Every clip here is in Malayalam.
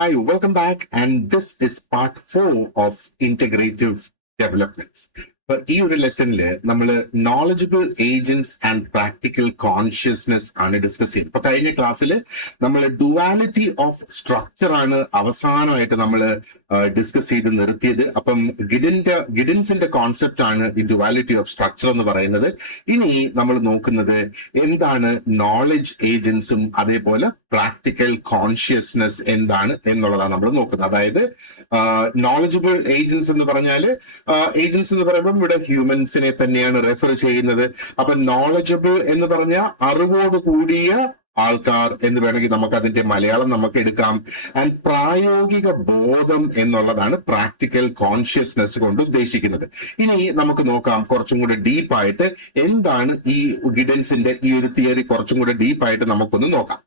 Hi, welcome back. And this is part 4 of integrative developments. അപ്പൊ ഈ ഒരു ലെസണില് നമ്മൾ knowledgeable agents and practical consciousness ആണ് ഡിസ്കസ് ചെയ്തത്. ഇപ്പൊ കഴിഞ്ഞ ക്ലാസ്സിൽ നമ്മൾ ഡുവാലിറ്റി ഓഫ് സ്ട്രക്ചർ ആണ് അവസാനമായിട്ട് നമ്മൾ ഡിസ്കസ് ചെയ്ത് നിർത്തിയത്. അപ്പം ഗിഡൻസിന്റെ കോൺസെപ്റ്റ് ആണ് ഈ ഡുവാലിറ്റി ഓഫ് സ്ട്രക്ചർ എന്ന് പറയുന്നത്. ഇനി നമ്മൾ നോക്കുന്നത് എന്താണ് നോളജ് ഏജൻസും അതേപോലെ പ്രാക്ടിക്കൽ കോൺഷ്യസ്നെസ് എന്താണ് എന്നുള്ളതാണ് നമ്മൾ നോക്കുന്നത്. അതായത് നോളജബിൾ ഏജൻസ് എന്ന് പറഞ്ഞാല് ഏജൻസ് എന്ന് പറയുമ്പോൾ ഇവിടെ ഹ്യൂമൻസിനെ തന്നെയാണ് റെഫർ ചെയ്യുന്നത്. അപ്പൊ നോളജബിൾ എന്ന് പറഞ്ഞാൽ അറിവോട് കൂടിയ ആൾക്കാർ എന്ന് വേണമെങ്കിൽ നമുക്ക് അതിന്റെ മലയാളം നമുക്ക് എടുക്കാം. ആൻഡ് പ്രായോഗിക ബോധം എന്നുള്ളതാണ് പ്രാക്ടിക്കൽ കോൺഷ്യസ്നെസ് കൊണ്ട് ഉദ്ദേശിക്കുന്നത്. ഇനി നമുക്ക് നോക്കാം കുറച്ചും കൂടെ ഡീപ്പായിട്ട് എന്താണ് ഈ ഗിഡൻസിന്റെ ഈ ഒരു തിയറി കുറച്ചും കൂടെ ഡീപ്പായിട്ട് നമുക്കൊന്ന് നോക്കാം.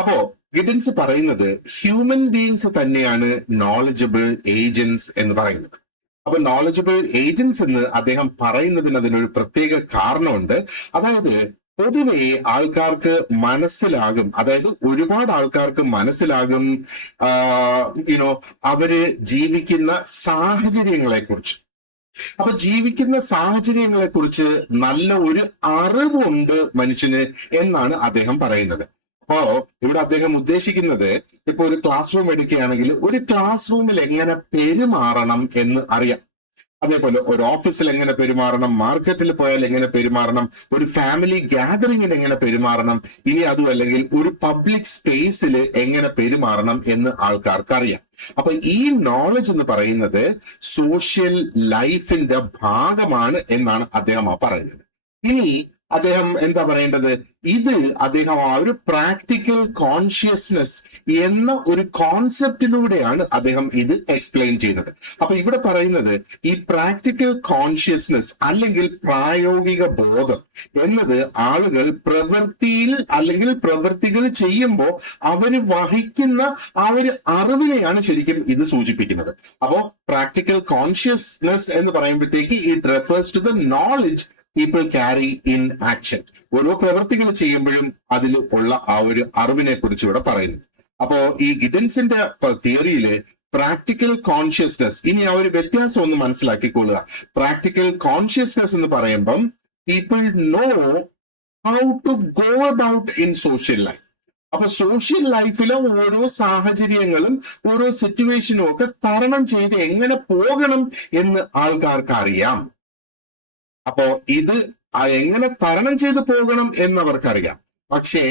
അപ്പോ ഗിഡൻസ് പറയുന്നത് ഹ്യൂമൻ ബീങ്സ് തന്നെയാണ് നോളജബിൾ ഏജൻസ് എന്ന് പറയുന്നത്. അപ്പൊ നോളജബിൾ ഏജൻസ് എന്ന് അദ്ദേഹം പറയുന്നതിന് അതിനൊരു പ്രത്യേക കാരണമുണ്ട്. അതായത് പൊതുവെ ആൾക്കാർക്ക് മനസ്സിലാകും, അതായത് ഒരുപാട് ആൾക്കാർക്ക് മനസ്സിലാകും അവര് ജീവിക്കുന്ന സാഹചര്യങ്ങളെ കുറിച്ച്. അപ്പൊ ജീവിക്കുന്ന സാഹചര്യങ്ങളെ കുറിച്ച് നല്ല ഒരു അറിവുണ്ട് മനുഷ്യന് എന്നാണ് അദ്ദേഹം പറയുന്നത്. അപ്പോ ഇവിടെ അദ്ദേഹം ഉദ്ദേശിക്കുന്നത് ഇപ്പൊ ഒരു ക്ലാസ് റൂം എടുക്കുകയാണെങ്കിൽ ഒരു ക്ലാസ് റൂമിൽ എങ്ങനെ പെരുമാറണം എന്ന് അറിയാം. അതേപോലെ ഒരു ഓഫീസിൽ എങ്ങനെ പെരുമാറണം, മാർക്കറ്റിൽ പോയാൽ എങ്ങനെ പെരുമാറണം, ഒരു ഫാമിലി ഗ്യാതറിംഗിൽ എങ്ങനെ പെരുമാറണം, ഇനി അതും അല്ലെങ്കിൽ ഒരു പബ്ലിക് സ്പേസിൽ എങ്ങനെ പെരുമാറണം എന്ന് ആൾക്കാർക്ക് അറിയാം. അപ്പൊ ഈ നോളജ് എന്ന് പറയുന്നത് സോഷ്യൽ ലൈഫിന്റെ ഭാഗമാണ് എന്നാണ് അദ്ദേഹം പറയുന്നത്. ഇനി അദ്ദേഹം എന്താ പറയേണ്ടത്, ഇത് അദ്ദേഹം ആ ഒരു പ്രാക്ടിക്കൽ കോൺഷ്യസ്നെസ് എന്ന ഒരു കോൺസെപ്റ്റിലൂടെയാണ് അദ്ദേഹം ഇത് എക്സ്പ്ലെയിൻ ചെയ്യുന്നത്. അപ്പൊ ഇവിടെ പറയുന്നത് ഈ പ്രാക്ടിക്കൽ കോൺഷ്യസ്നെസ് അല്ലെങ്കിൽ പ്രായോഗിക ബോധം എന്നത് ആളുകൾ പ്രവൃത്തിയിൽ അല്ലെങ്കിൽ പ്രവൃത്തികൾ ചെയ്യുമ്പോൾ അവര് വഹിക്കുന്ന ആ ഒരു അറിവിനെയാണ് ശരിക്കും ഇത് സൂചിപ്പിക്കുന്നത്. അപ്പോ പ്രാക്ടിക്കൽ കോൺഷ്യസ്നെസ് എന്ന് പറയുമ്പോഴത്തേക്ക് it refers to the knowledge people carry in action. ഓരോ പ്രവൃത്തികൾ ചെയ്യുമ്പോഴും അതിൽ ഉള്ള ആ ഒരു അറിവിനെ കുറിച്ച് ഇവിടെ പറയുന്നത്. അപ്പോ ഈ ഗിഡൻസിന്റെ തിയറിയില് പ്രാക്ടിക്കൽ കോൺഷ്യസ്നെസ്, ഇനി ആ ഒരു വ്യത്യാസം ഒന്ന് മനസ്സിലാക്കിക്കൊള്ളുക. പ്രാക്ടിക്കൽ കോൺഷ്യസ്നെസ് എന്ന് പറയുമ്പം people know how to go about in social life. അപ്പൊ സോഷ്യൽ ലൈഫിലെ ഓരോ സാഹചര്യങ്ങളും ഓരോ സിറ്റുവേഷനും ഒക്കെ തരണം ചെയ്ത് എങ്ങനെ പോകണം എന്ന് ആൾക്കാർക്ക് അറിയാം. അപ്പോ ഇത് എങ്ങനെ തരണം ചെയ്ത് പോകണം എന്നവർക്കറിയാം. പക്ഷേ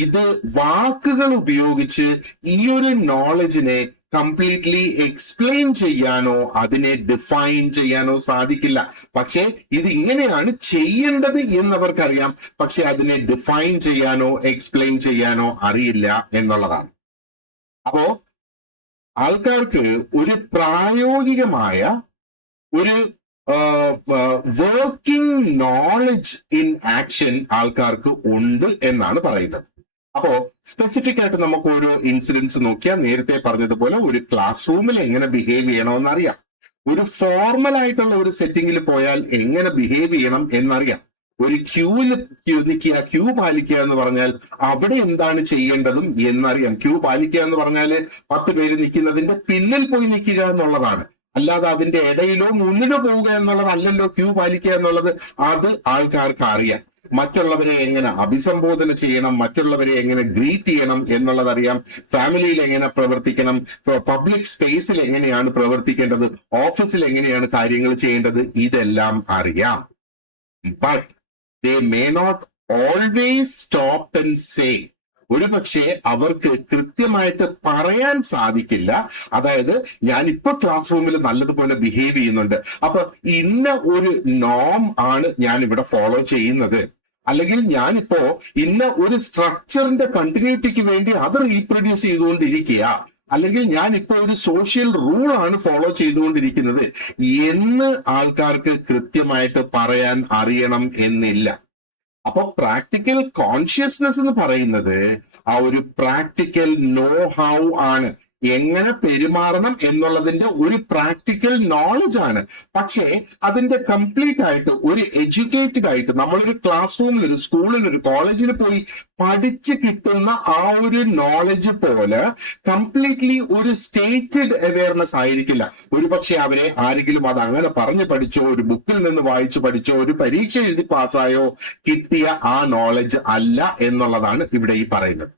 ഇത് വാക്കുകൾ ഉപയോഗിച്ച് ഈ ഒരു നോളജിനെ കംപ്ലീറ്റ്ലി എക്സ്പ്ലെയിൻ ചെയ്യാനോ അതിനെ ഡിഫൈൻ ചെയ്യാനോ സാധിക്കില്ല. പക്ഷേ ഇത് ഇങ്ങനെയാണ് ചെയ്യേണ്ടത് എന്നവർക്കറിയാം, പക്ഷെ അതിനെ ഡിഫൈൻ ചെയ്യാനോ എക്സ്പ്ലെയിൻ ചെയ്യാനോ അറിയില്ല എന്നുള്ളതാണ്. അപ്പോ ആൾക്കാർക്ക് ഒരു പ്രായോഗികമായ ഒരു വർക്കിംഗ് നോളജ് ഇൻ ആക്ഷൻ ആൾക്കാർക്ക് ഉണ്ട് എന്നാണ് പറയുന്നത്. അപ്പോ സ്പെസിഫിക് ആയിട്ട് നമുക്ക് ഓരോ ഇൻസിഡൻസ് നോക്കിയാൽ നേരത്തെ പറഞ്ഞതുപോലെ ഒരു ക്ലാസ് റൂമിൽ എങ്ങനെ ബിഹേവ് ചെയ്യണമെന്ന് അറിയാം, ഒരു ഫോർമൽ ആയിട്ടുള്ള ഒരു സെറ്റിംഗിൽ പോയാൽ എങ്ങനെ ബിഹേവ് ചെയ്യണം എന്നറിയാം, ഒരു ക്യൂവിൽ നിൽക്കുക, ക്യൂ പാലിക്കുക എന്ന് പറഞ്ഞാൽ അവിടെ എന്താണ് ചെയ്യേണ്ടതും എന്നറിയാം. ക്യൂ പാലിക്കുക എന്ന് പറഞ്ഞാല് 10 പേര് നിൽക്കുന്നതിന്റെ പിന്നിൽ പോയി നിൽക്കുക എന്നുള്ളതാണ്, അല്ലാതെ അതിന്റെ ഇടയിലോ മുന്നിലോ പോവുക എന്നുള്ളതല്ലല്ലോ ക്യൂ പാലിക്കുക എന്നുള്ളത്. അത് ആൾക്കാർക്ക് അറിയാം. മറ്റുള്ളവരെ എങ്ങനെ അഭിസംബോധന ചെയ്യണം, മറ്റുള്ളവരെ എങ്ങനെ ഗ്രീറ്റ് ചെയ്യണം എന്നുള്ളത് അറിയാം, ഫാമിലിയിൽ എങ്ങനെ പ്രവർത്തിക്കണം, പബ്ലിക് സ്പേസിൽ എങ്ങനെയാണ് പ്രവർത്തിക്കേണ്ടത്, ഓഫീസിൽ എങ്ങനെയാണ് കാര്യങ്ങൾ ചെയ്യേണ്ടത്, ഇതെല്ലാം അറിയാം. But they may not always stop and say. ഒരു പക്ഷേ അവർക്ക് കൃത്യമായിട്ട് പറയാൻ സാധിക്കില്ല. അതായത് ഞാനിപ്പോ ക്ലാസ് റൂമിൽ നല്ലതുപോലെ ബിഹേവ് ചെയ്യുന്നുണ്ട്, അപ്പൊ ഇന്ന ഒരു നോം ആണ് ഞാൻ ഇവിടെ ഫോളോ ചെയ്യുന്നത്, അല്ലെങ്കിൽ ഞാനിപ്പോ ഇന്ന ഒരു സ്ട്രക്ചറിന്റെ കണ്ടിന്യൂറ്റിക്ക് വേണ്ടി അത് റീപ്രൊഡ്യൂസ് ചെയ്തുകൊണ്ടിരിക്കുക, അല്ലെങ്കിൽ ഞാൻ ഇപ്പോ ഒരു സോഷ്യൽ റൂൾ ആണ് ഫോളോ ചെയ്തുകൊണ്ടിരിക്കുന്നത് എന്ന് ആൾക്കാർക്ക് കൃത്യമായിട്ട് പറയാൻ അറിയണം എന്നില്ല. അപ്പൊ പ്രാക്ടിക്കൽ കോൺഷ്യസ്നെസ് എന്ന് പറയുന്നത് ആ ഒരു പ്രാക്ടിക്കൽ നോ ഹൗ ആണ്. എങ്ങനെ പെരുമാറണം എന്നുള്ളതിന്റെ ഒരു പ്രാക്ടിക്കൽ നോളജ് ആണ്. പക്ഷേ അതിന്റെ കംപ്ലീറ്റ് ആയിട്ട് ഒരു എഡ്യൂക്കേറ്റഡ് ആയിട്ട് നമ്മളൊരു ക്ലാസ് റൂമിൽ, ഒരു സ്കൂളിൽ, ഒരു കോളേജിൽ പോയി പഠിച്ച് കിട്ടുന്ന ആ ഒരു നോളജ് പോലെ കംപ്ലീറ്റ്ലി ഒരു സ്റ്റേറ്റഡ് അവയർനെസ് ആയിരിക്കില്ല. ഒരു പക്ഷെ അവരെ ആരെങ്കിലും അത് അങ്ങനെ പറഞ്ഞു പഠിച്ചോ, ഒരു ബുക്കിൽ നിന്ന് വായിച്ചു പഠിച്ചോ, ഒരു പരീക്ഷ എഴുതി പാസ്സായോ കിട്ടിയ ആ നോളജ് അല്ല എന്നുള്ളതാണ് ഇവിടെ ഈ പറയുന്നത്.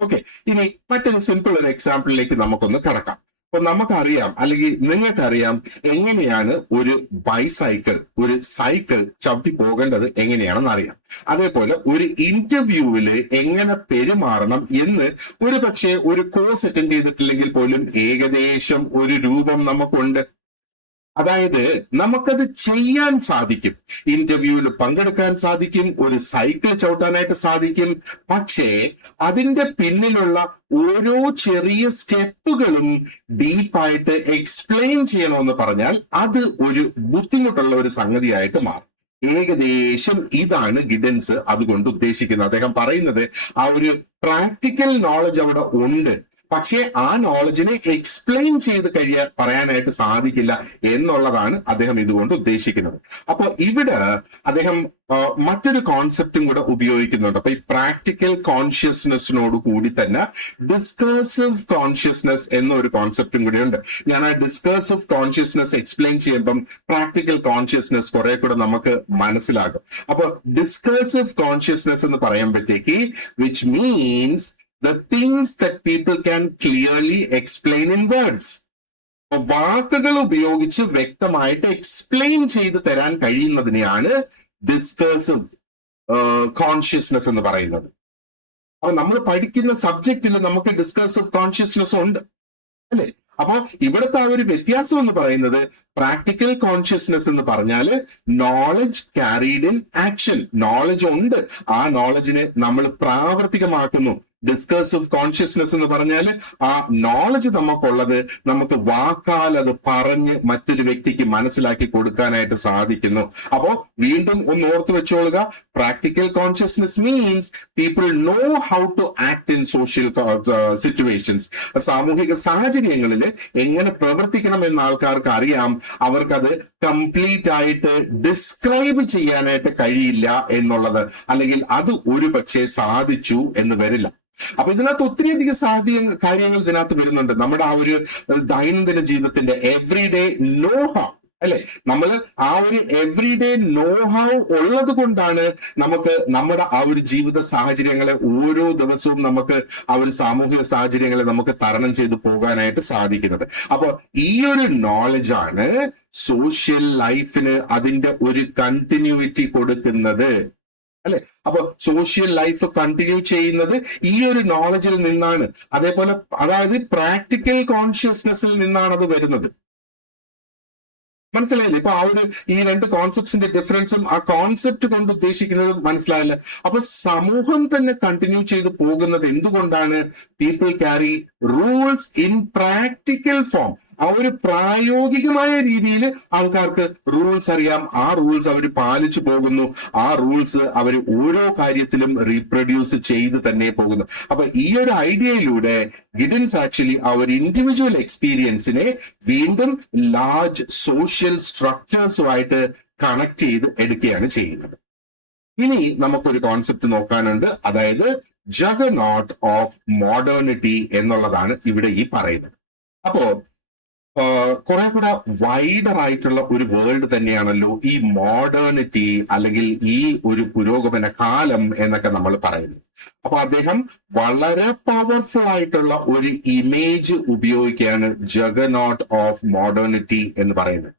ഓക്കെ, ഇനി മറ്റൊരു സിമ്പിൾ ഒരു എക്സാമ്പിളിലേക്ക് നമുക്കൊന്ന് കടക്കാം. അപ്പൊ നമുക്കറിയാം, അല്ലെങ്കിൽ നിങ്ങൾക്കറിയാം എങ്ങനെയാണ് ഒരു ബൈസൈക്കിൾ, ഒരു സൈക്കിൾ ചവിട്ടി പോകേണ്ടത് എങ്ങനെയാണെന്ന് അറിയാം. അതേപോലെ ഒരു ഇന്റർവ്യൂവില് എങ്ങനെ പെരുമാറണം എന്ന് ഒരു പക്ഷേ ഒരു കോഴ്സ് അറ്റൻഡ് ചെയ്തിട്ടില്ലെങ്കിൽ പോലും ഏകദേശം ഒരു രൂപം നമുക്കുണ്ട്. അതായത് നമുക്കത് ചെയ്യാൻ സാധിക്കും, ഇന്റർവ്യൂവിൽ പങ്കെടുക്കാൻ സാധിക്കും, ഒരു സൈക്കിൾ ചവിട്ടാനായിട്ട് സാധിക്കും. പക്ഷേ അതിന്റെ പിന്നിലുള്ള ഓരോ ചെറിയ സ്റ്റെപ്പുകളും ഡീപ്പായിട്ട് എക്സ്പ്ലെയിൻ ചെയ്യണമെന്ന് പറഞ്ഞാൽ അത് ഒരു ബുദ്ധിമുട്ടുള്ള ഒരു സംഗതിയായിട്ട് മാറും. ഏകദേശം ഇതാണ് ഗിഡൻസ് അതുകൊണ്ട് ഉദ്ദേശിക്കുന്നത്. അദ്ദേഹം പറയുന്നത് ആ ഒരു പ്രാക്ടിക്കൽ നോളജ് അവിടെ ഉണ്ട്, പക്ഷേ ആ നോളജിനെ എക്സ്പ്ലെയിൻ ചെയ്ത് പറയാനായിട്ട് സാധിക്കില്ല എന്നുള്ളതാണ് അദ്ദേഹം ഇതുകൊണ്ട് ഉദ്ദേശിക്കുന്നത്. അപ്പൊ ഇവിടെ അദ്ദേഹം മറ്റൊരു കോൺസെപ്റ്റും കൂടെ ഉപയോഗിക്കുന്നുണ്ട്. അപ്പൊ ഈ പ്രാക്ടിക്കൽ കോൺഷ്യസ്നെസ്സിനോട് കൂടി തന്നെ ഡിസ്കേഴ്സീവ് കോൺഷ്യസ്നെസ് എന്നൊരു കോൺസെപ്റ്റും കൂടെ ഉണ്ട്. ഞാൻ ആ ഡിസ്കേഴ്സീവ് കോൺഷ്യസ്നെസ് എക്സ്പ്ലെയിൻ ചെയ്യുമ്പം പ്രാക്ടിക്കൽ കോൺഷ്യസ്നെസ് കുറെ കൂടെ നമുക്ക് മനസ്സിലാകും. അപ്പൊ ഡിസ്കേഴ്സീവ് കോൺഷ്യസ്നെസ് എന്ന് പറയുമ്പോഴത്തേക്ക് which means the things that people can clearly explain in words. വാക്കുകൾ ഉപയോഗിച്ച് വ്യക്തമായിട്ട് എക്സ്പ്ലെയിൻ ചെയ്ത് തരാൻ കഴിയുന്നതിനെയാണ് ഡിസ്കേഴ്സീവ് കോൺഷ്യസ്നെസ് എന്ന് പറയുന്നത്. അപ്പൊ നമ്മൾ പഠിക്കുന്ന സബ്ജക്റ്റിൽ നമുക്ക് ഡിസ്കേഴ്സീവ് കോൺഷ്യസ്നെസ് ഉണ്ട് അല്ലെ? അപ്പൊ ഇവിടുത്തെ ആ ഒരു വ്യത്യാസം എന്ന് പറയുന്നത് പ്രാക്ടിക്കൽ കോൺഷ്യസ്നെസ് എന്ന് പറഞ്ഞാല് knowledge carried in action. Knowledge ഉണ്ട്, ആ നോളജിനെ നമ്മൾ പ്രാവർത്തികമാക്കുന്നു. ഡിസ്കേഴ്സീവ് കോൺഷ്യസ്നെസ് എന്ന് പറഞ്ഞാൽ ആ നോളജ് നമുക്കുള്ളത് നമുക്ക് വാക്കാൽ അത് പറഞ്ഞ് മറ്റൊരു വ്യക്തിക്ക് മനസ്സിലാക്കി കൊടുക്കാനായിട്ട് സാധിക്കുന്നു. അപ്പോ വീണ്ടും ഒന്ന് ഓർത്തു വെച്ചോളുക, practical consciousness means people know how to act in social situations. സാമൂഹിക സാഹചര്യങ്ങളിൽ എങ്ങനെ പ്രവർത്തിക്കണം എന്ന് ആൾക്കാർക്ക് അറിയാം. അവർക്കത് കംപ്ലീറ്റ് ആയിട്ട് ഡിസ്ക്രൈബ് ചെയ്യാനായിട്ട് കഴിയില്ല എന്നുള്ളത്, അല്ലെങ്കിൽ അത് ഒരു പക്ഷേ സാധിച്ചു എന്ന് വരില്ല. അപ്പൊ ഇതിനകത്ത് ഒത്തിരിയധികം കാര്യങ്ങൾ ഇതിനകത്ത് വരുന്നുണ്ട്. നമ്മുടെ ആ ഒരു ദൈനംദിന ജീവിതത്തിന്റെ എവ്രിഡേ നോ ഹൗ അല്ലെ, നമ്മൾ ആ ഒരു എവ്രിഡേ നോ ഹൗ ഉള്ളത് കൊണ്ടാണ് നമുക്ക് നമ്മുടെ ആ ഒരു ജീവിത സാഹചര്യങ്ങളെ ഓരോ ദിവസവും നമുക്ക് ആ ഒരു സാമൂഹിക സാഹചര്യങ്ങളെ നമുക്ക് തരണം ചെയ്ത് പോകാനായിട്ട് സാധിക്കുന്നത്. അപ്പൊ ഈ ഒരു നോളജാണ് സോഷ്യൽ ലൈഫിന് അതിന്റെ ഒരു കണ്ടിന്യൂറ്റി കൊടുക്കുന്നത് അല്ലെ. അപ്പൊ സോഷ്യൽ ലൈഫ് കണ്ടിന്യൂ ചെയ്യുന്നത് ഈ ഒരു നോളജിൽ നിന്നാണ്. അതേപോലെ അതായത് പ്രാക്ടിക്കൽ കോൺഷ്യസ്നെസ്സിൽ നിന്നാണ് അത് വരുന്നത്. മനസ്സിലായില്ലേ? ഇപ്പൊ ആ ഒരു ഈ രണ്ട് കോൺസെപ്റ്റ്സിന്റെ ഡിഫറൻസും ആ കോൺസെപ്റ്റ് കൊണ്ട് ഉദ്ദേശിക്കുന്നത് മനസ്സിലായില്ല. അപ്പൊ സമൂഹം തന്നെ കണ്ടിന്യൂ ചെയ്ത് പോകുന്നത് എന്തുകൊണ്ടാണ്? People carry rules in practical form. ആ ഒരു പ്രായോഗികമായ രീതിയിൽ ആൾക്കാർക്ക് റൂൾസ് അറിയാം, ആ റൂൾസ് അവർ പാലിച്ചു പോകുന്നു, ആ റൂൾസ് അവർ ഓരോ കാര്യത്തിലും റീപ്രൊഡ്യൂസ് ചെയ്ത് തന്നെ പോകുന്നു. അപ്പൊ ഈ ഒരു ഐഡിയയിലൂടെ ഗിഡൻസ് ആക്ച്വലി ആ ഒരു ഇൻഡിവിജ്വൽ എക്സ്പീരിയൻസിനെ വീണ്ടും ലാർജ് സോഷ്യൽ സ്ട്രക്ചേഴ്സുമായിട്ട് കണക്ട് ചെയ്ത് എടുക്കുകയാണ് ചെയ്യുന്നത്. ഇനി നമുക്കൊരു കോൺസെപ്റ്റ് നോക്കാനുണ്ട്, അതായത് ജഗർനോട്ട് ഓഫ് മോഡേണിറ്റി എന്നുള്ളതാണ് ഇവിടെ ഈ പറയുന്നത്. അപ്പോ കുറെ കൂടെ വൈഡർ ആയിട്ടുള്ള ഒരു വേൾഡ് തന്നെയാണല്ലോ ഈ മോഡേണിറ്റി അല്ലെങ്കിൽ ഈ ഒരു പുരോഗമന കാലം എന്നൊക്കെ നമ്മൾ പറയുന്നത്. അപ്പൊ അദ്ദേഹം വളരെ പവർഫുൾ ആയിട്ടുള്ള ഒരു ഇമേജ് ഉപയോഗിക്കുകയാണ് ജഗർനോട്ട് ഓഫ് മോഡേണിറ്റി എന്ന് പറയുന്നത്.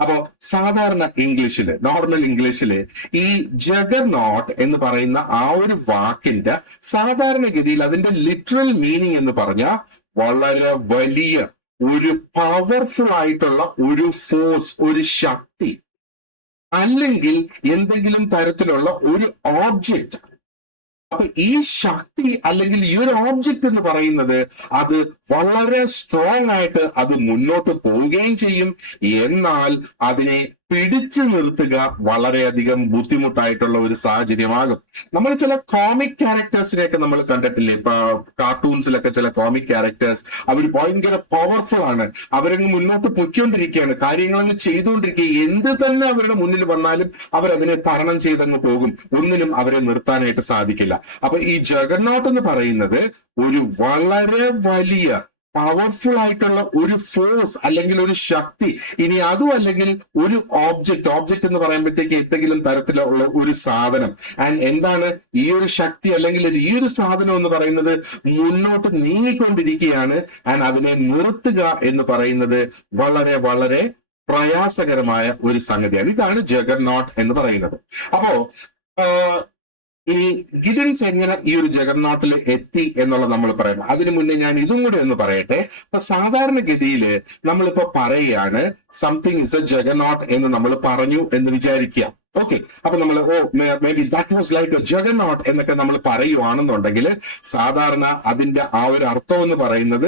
അപ്പോ സാധാരണ ഇംഗ്ലീഷില്, നോർമൽ ഇംഗ്ലീഷില് ഈ ജഗർനോട്ട് എന്ന് പറയുന്ന ആ ഒരു വാക്കിന്റെ സാധാരണഗതിയിൽ അതിന്റെ ലിറ്ററൽ മീനിങ് എന്ന് പറഞ്ഞാൽ വളരെ വലിയ ഒരു പവർഫുൾ ആയിട്ടുള്ള ഒരു ഫോഴ്സ്, ഒരു ശക്തി, അല്ലെങ്കിൽ എന്തെങ്കിലും തരത്തിലുള്ള ഒരു ഓബ്ജക്റ്റ്. അപ്പൊ ഈ ശക്തി അല്ലെങ്കിൽ ഈ ഒരു ഓബ്ജക്റ്റ് എന്ന് പറയുന്നത് അത് വളരെ സ്ട്രോങ് ആയിട്ട് അത് മുന്നോട്ട് പോവുകയും ചെയ്യും. എന്നാൽ അതിനെ പിടിച്ചു നിർത്തുക വളരെയധികം ബുദ്ധിമുട്ടായിട്ടുള്ള ഒരു സാഹചര്യമാകും. നമ്മൾ ചില കോമിക് ക്യാരക്ടേഴ്സിനെയൊക്കെ നമ്മൾ കണ്ടിട്ടില്ലേ? ഇപ്പൊ കാർട്ടൂൺസിലൊക്കെ ചില കോമിക് ക്യാരക്ടേഴ്സ് അവർ ഭയങ്കര പവർഫുൾ ആണ്, അവരങ്ങ് മുന്നോട്ട് പൊയ്ക്കൊണ്ടിരിക്കുകയാണ്, കാര്യങ്ങളങ്ങ് ചെയ്തുകൊണ്ടിരിക്കുക, എന്ത് തന്നെ അവരുടെ മുന്നിൽ വന്നാലും അവരതിനെ തരണം ചെയ്തങ്ങ് പോകും, ഒന്നിനും അവരെ നിർത്താനായിട്ട് സാധിക്കില്ല. അപ്പൊ ഈ ജഗർനോട്ട് എന്ന് പറയുന്നത് ഒരു വളരെ വലിയ പവർഫുൾ ആയിട്ടുള്ള ഒരു ഫോഴ്സ് അല്ലെങ്കിൽ ഒരു ശക്തി, ഇനി അതും അല്ലെങ്കിൽ ഒരു ഓബ്ജക്റ്റ് എന്ന് പറയുമ്പോഴത്തേക്ക് എന്തെങ്കിലും തരത്തിലുള്ള ഒരു സാധനം. ആൻഡ് എന്താണ് ഈ ഒരു ശക്തി അല്ലെങ്കിൽ ഈ ഒരു സാധനം എന്ന് പറയുന്നത്? മുന്നോട്ട് നീങ്ങിക്കൊണ്ടിരിക്കുകയാണ്. ആൻഡ് അതിനെ നിർത്തുക എന്ന് പറയുന്നത് വളരെ വളരെ പ്രയാസകരമായ ഒരു സംഗതിയാണ്. ഇതാണ് ജഗർനോട്ട് എന്ന് പറയുന്നത്. അപ്പോ ഈ ഗിഡൻസ് എങ്ങനെ ഈ ഒരു ജഗർനോട്ടിൽ എത്തി എന്നുള്ളത് നമ്മൾ പറയാം. അതിനു മുന്നേ ഞാൻ ഇതും കൂടെ ഒന്ന് പറയട്ടെ. ഇപ്പൊ സാധാരണഗതിയിൽ നമ്മളിപ്പോ പറയുകയാണ് സംതിങ് ഇസ് എ ജഗർനോട്ട് എന്ന് നമ്മൾ പറഞ്ഞു എന്ന് വിചാരിക്കുക. ഓക്കെ, അപ്പൊ നമ്മൾ maybe that was like a juggernaut എന്നൊക്കെ നമ്മൾ പറയുവാണെന്നുണ്ടെങ്കിൽ സാധാരണ അതിന്റെ ആ ഒരു അർത്ഥം എന്ന് പറയുന്നത്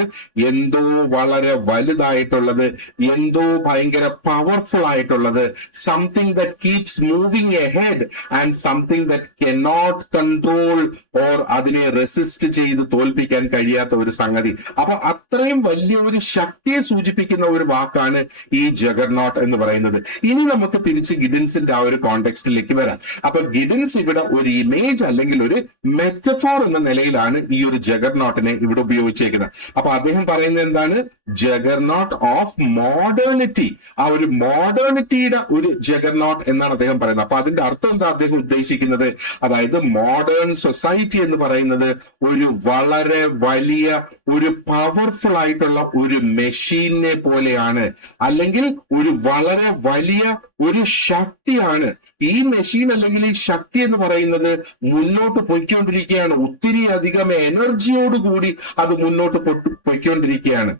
എന്തോ വളരെ വലുതായിട്ടുള്ളത്, എന്തോ ഭയങ്കര പവർഫുൾ ആയിട്ടുള്ളത്, something that keeps moving ahead and something that cannot control or അതിനെ റെസിസ്റ്റ് ചെയ്ത് തോൽപ്പിക്കാൻ കഴിയാത്ത ഒരു സംഗതി. അപ്പൊ അത്രയും വലിയ ഒരു ശക്തിയെ സൂചിപ്പിക്കുന്ന ഒരു വാക്കാണ് ഈ ജഗർനോട്ട് എന്ന് പറയുന്നത്. ഇനി നമുക്ക് തിരിച്ച് ഗിഡൻസിന്റെ ആ ഒരു കോണ്ടെക്സ്റ്റിലേക്ക് വരാം. അപ്പൊ ഗിഡൻസ് ഇവിടെ ഒരു ഇമേജ് അല്ലെങ്കിൽ ഒരു മെറ്റഫോർ എന്ന നിലയിലാണ് ഈ ഒരു ജഗർനോട്ടിനെ ഇവിടെ ഉപയോഗിച്ചേക്കുന്നത്. അപ്പൊ അദ്ദേഹം പറയുന്നത് എന്താണ്? ജഗർനോട്ട് ഓഫ് മോഡേണിറ്റി. ആ ഒരു മോഡേണിറ്റിയുടെ ഒരു ജഗർനോട്ട് എന്നാണ് അദ്ദേഹം പറയുന്നത്. അപ്പൊ അതിന്റെ അർത്ഥം എന്താ അദ്ദേഹം ഉദ്ദേശിക്കുന്നത്? അതായത് മോഡേൺ സൊസൈറ്റി എന്ന് പറയുന്നത് ഒരു വളരെ വലിയ ഒരു പവർഫുൾ ആയിട്ടുള്ള ഒരു മെഷീനെ പോലെയാണ്, അല്ലെങ്കിൽ ഒരു വളരെ വലിയ ഒരു ശക്തിയാണ്. ഈ മെഷീൻ അല്ലെങ്കിൽ ഈ ശക്തി എന്ന് പറയുന്നത് മുന്നോട്ട് പൊയ്ക്കൊണ്ടിരിക്കുകയാണ്, ഒത്തിരി അധികം എനർജിയോടുകൂടി അത് മുന്നോട്ട് പൊയ്ക്കൊണ്ടിരിക്കുകയാണ്.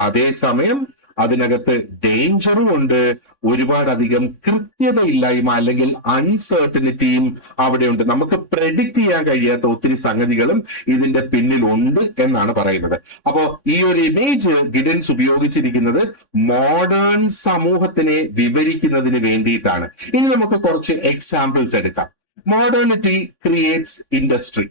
അതേസമയം അതിനകത്ത് ഡേഞ്ചറും ഉണ്ട്, ഒരുപാടധികം കൃത്യതയില്ലായ്മ അല്ലെങ്കിൽ അൺസർട്ടനിറ്റിയും അവിടെയുണ്ട്. നമുക്ക് പ്രെഡിക്റ്റ് ചെയ്യാൻ കഴിയാത്ത ഒത്തിരി സംഗതികളും ഇതിന്റെ പിന്നിലുണ്ട് എന്നാണ് പറയുന്നത്. അപ്പോ ഈ ഒരു ഇമേജ് ഗിഡൻസ് ഉപയോഗിച്ചിരിക്കുന്നത് മോഡേൺ സമൂഹത്തിനെ വിവരിക്കുന്നതിന് വേണ്ടിയിട്ടാണ്. ഇനി നമുക്ക് കുറച്ച് എക്സാമ്പിൾസ് എടുക്കാം. Modernity creates industry.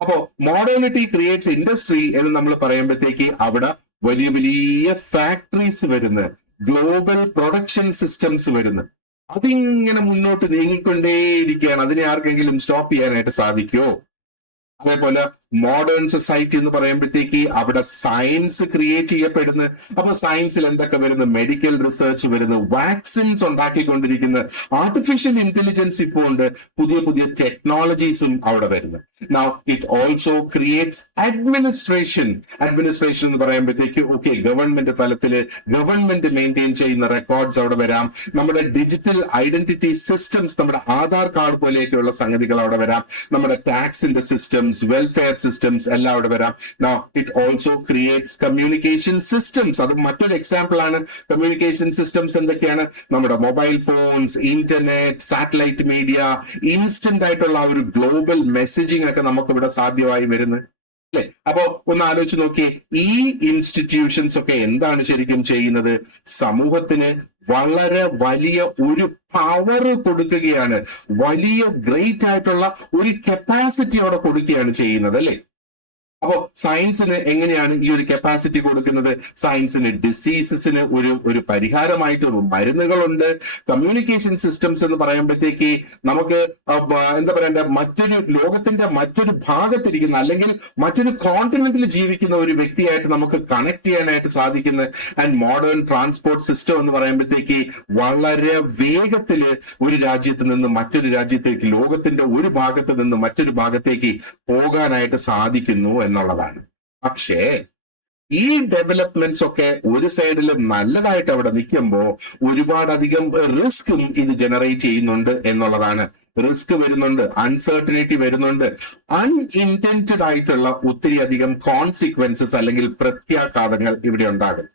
അപ്പോ മോഡേണിറ്റി ക്രിയേറ്റ്സ് ഇൻഡസ്ട്രി എന്ന് നമ്മൾ പറയുമ്പോഴത്തേക്ക് അവിടെ വലിയ വലിയ ഫാക്ടറീസ് വരുന്നു, ഗ്ലോബൽ പ്രൊഡക്ഷൻ സിസ്റ്റംസ് വരുന്നു. അതിങ്ങനെ മുന്നോട്ട് നീങ്ങിക്കൊണ്ടേയിരിക്കുകയാണ്. അതിനെ ആർക്കെങ്കിലും സ്റ്റോപ്പ് ചെയ്യാനായിട്ട് സാധിക്കുമോ? അതേപോലെ മോഡേൺ സൊസൈറ്റി എന്ന് പറയുമ്പോഴത്തേക്ക് അവിടെ സയൻസ് ക്രിയേറ്റ് ചെയ്യപ്പെടുന്നു. അപ്പൊ സയൻസിൽ എന്തൊക്കെ വരുന്നു? മെഡിക്കൽ റിസർച്ച് വരുന്നു, വാക്സിൻസ് ഉണ്ടാക്കിക്കൊണ്ടിരിക്കുന്നു, ആർട്ടിഫിഷ്യൽ ഇന്റലിജൻസ് ഇപ്പോൾ ഉണ്ട്, പുതിയ പുതിയ ടെക്നോളജീസും അവിടെ വരുന്നു. Now it also creates administration. Administration എന്ന് പറയുമ്പോഴത്തേക്ക് ഓക്കെ, ഗവൺമെന്റ് തലത്തില് ഗവൺമെന്റ് മെയിൻറ്റെയിൻ ചെയ്യുന്ന റെക്കോർഡ്സ് അവിടെ വരാം. നമ്മുടെ ഡിജിറ്റൽ ഐഡന്റിറ്റി സിസ്റ്റംസ്, നമ്മുടെ ആധാർ കാർഡ് പോലെയൊക്കെയുള്ള സംഗതികൾ അവിടെ വരാം. നമ്മുടെ ടാക്സിന്റെ സിസ്റ്റംസ്, വെൽഫെയർ സിസ്റ്റംസ് എല്ലാം അവിടെ വരാം. Now it also creates communication systems. അത് മറ്റൊരു എക്സാമ്പിൾ ആണ്. കമ്മ്യൂണിക്കേഷൻ സിസ്റ്റംസ് എന്തൊക്കെയാണ്? നമ്മുടെ mobile phones, internet, satellite media, instant ആയിട്ടുള്ള ആ ഒരു ഗ്ലോബൽ മെസ്സേജിംഗ് ഒക്കെ നമുക്ക് ഇവിടെ സാധ്യമായി വരുന്നത് അല്ലെ? അപ്പോ ഒന്ന് ആലോചിച്ച് നോക്കിയേ, ഈ ഇൻസ്റ്റിറ്റ്യൂഷൻസ് ഒക്കെ എന്താണ് ശരിക്കും ചെയ്യുന്നത്? സമൂഹത്തിന് വളരെ വലിയ ഒരു പവർ കൊടുക്കുകയാണ്, വലിയ ഗ്രേറ്റ് ആയിട്ടുള്ള ഒരു കപ്പാസിറ്റി അവിടെ കൊടുക്കുകയാണ് ചെയ്യുന്നത് അല്ലെ? അപ്പോ സയൻസിന് എങ്ങനെയാണ് ഈ ഒരു കപ്പാസിറ്റി കൊടുക്കുന്നത്? സയൻസിന് ഡിസീസസിന് ഒരു പരിഹാരമായിട്ട് മരുന്നുകളുണ്ട്. കമ്മ്യൂണിക്കേഷൻ സിസ്റ്റംസ് എന്ന് പറയുമ്പോഴത്തേക്ക് നമുക്ക് എന്താ പറയണ്ട, മറ്റൊരു ലോകത്തിന്റെ മറ്റൊരു ഭാഗത്തിരിക്കുന്ന അല്ലെങ്കിൽ മറ്റൊരു കോണ്ടിനെന്റിൽ ജീവിക്കുന്ന ഒരു വ്യക്തിയായിട്ട് നമുക്ക് കണക്ട് ചെയ്യാനായിട്ട് സാധിക്കുന്ന. ആൻഡ് മോഡേൺ ട്രാൻസ്പോർട്ട് സിസ്റ്റം എന്ന് പറയുമ്പോഴത്തേക്ക് വളരെ വേഗത്തില് ഒരു രാജ്യത്ത് നിന്ന് മറ്റൊരു രാജ്യത്തേക്ക്, ലോകത്തിന്റെ ഒരു ഭാഗത്ത് നിന്ന് മറ്റൊരു ഭാഗത്തേക്ക് പോകാനായിട്ട് സാധിക്കുന്നു എന്നുള്ളതാണ്. പക്ഷേ ഈ ഡെവലപ്മെന്റ്സ് ഒക്കെ ഒരു സൈഡിൽ നല്ലതായിട്ട് അവിടെ നിൽക്കുമ്പോൾ ഒരുപാടധികം റിസ്ക്കും ഇത് ജനറേറ്റ് ചെയ്യുന്നുണ്ട് എന്നുള്ളതാണ്. റിസ്ക് വരുന്നുണ്ട്, അൺസർട്ടനിറ്റി വരുന്നുണ്ട്, അൺഇന്റന്റഡ് ആയിട്ടുള്ള ഒത്തിരി അധികം കോൺസിക്വൻസസ് അല്ലെങ്കിൽ പ്രത്യാഘാതങ്ങൾ ഇവിടെ ഉണ്ടാകും.